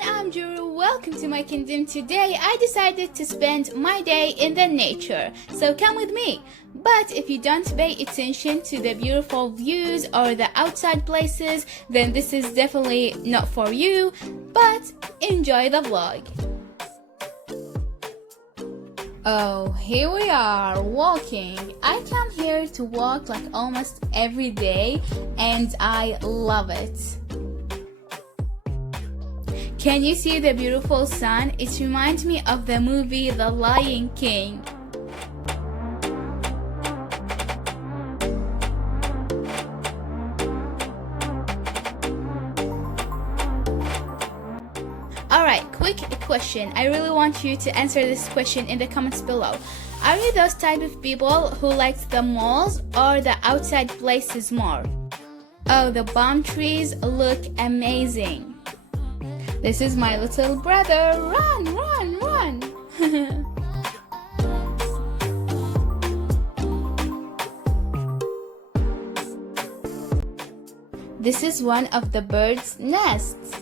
I'm Juru. Welcome to my kingdom. Today I decided to spend my day in the nature, so come with me. But if you don't pay attention to the beautiful views or the outside places, then this is definitely not for you, but enjoy the vlog. Oh, here we are walking. I come here to walk like almost every day and I love it. Can you see the beautiful sun? It reminds me of the movie The Lion King. Alright, quick question. I really want you to answer this question in the comments below. Are you those type of people who likes the malls or the outside places more? Oh, the palm trees look amazing. This is my little brother. Run, run, run. This is one of the birds' nests.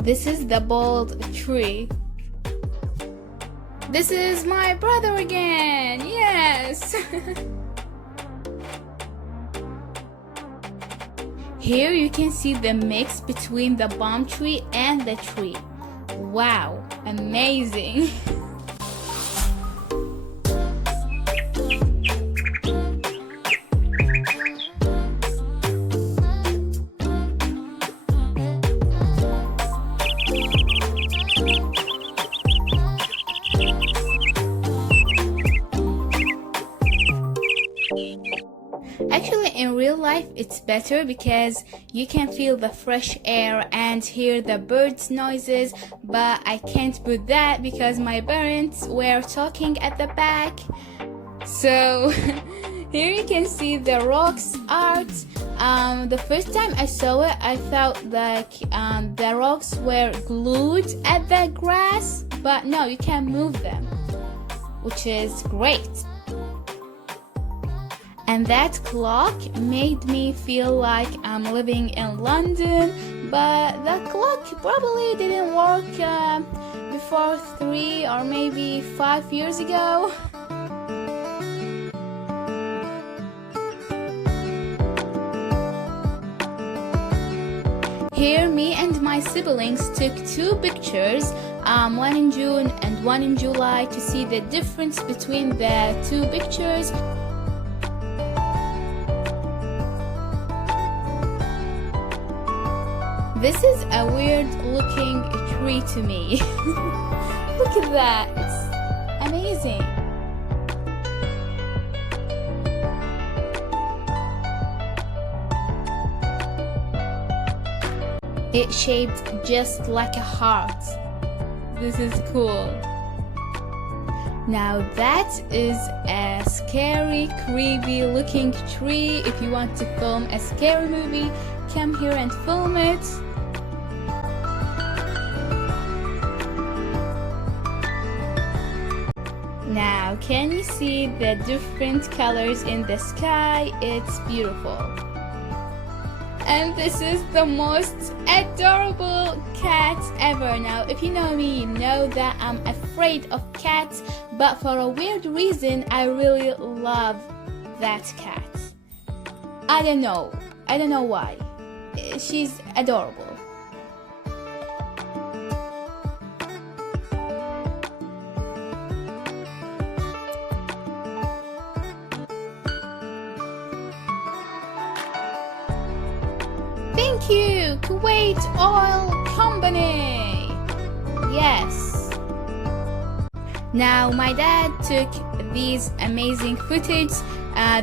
This is the bald tree. This is my brother again. Yes. Here you can see the mix between the palm tree and the tree. Wow, amazing. Actually, in real life, it's better because you can feel the fresh air and hear the birds' noises, but I can't put that because my parents were talking at the back. So, here you can see the rocks art. The first time I saw it, I thought like the rocks were glued at the grass, but no, you can move them, which is great. And that clock made me feel like I'm living in London, but the clock probably didn't work before 3 or maybe 5 years ago. Here, me and my siblings took 2 pictures, one in June and one in July, to see the difference between the 2 pictures. This is a weird looking tree to me. Look at that, it's amazing. It's shaped just like a heart. This is cool. Now that is a scary, creepy looking tree. If you want to film a scary movie, come here and film it. Now, can you see the different colors in the sky? It's beautiful. And this is the most adorable cat ever. Now, if you know me, you know that I'm afraid of cats, but for a weird reason, I really love that cat. I don't know why. She's adorable. Thank you, Kuwait Oil Company. Yes. Now my dad took these amazing footage.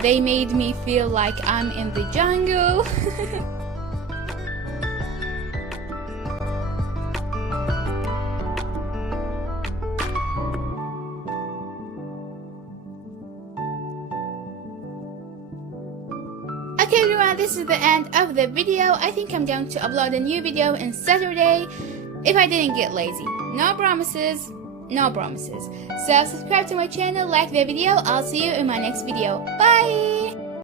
They made me feel like I'm in the jungle. Okay everyone, this is the end of the video. I think I'm going to upload a new video on Saturday if I didn't get lazy. No promises, no promises. So subscribe to my channel, like the video. I'll see you in my next video. Bye.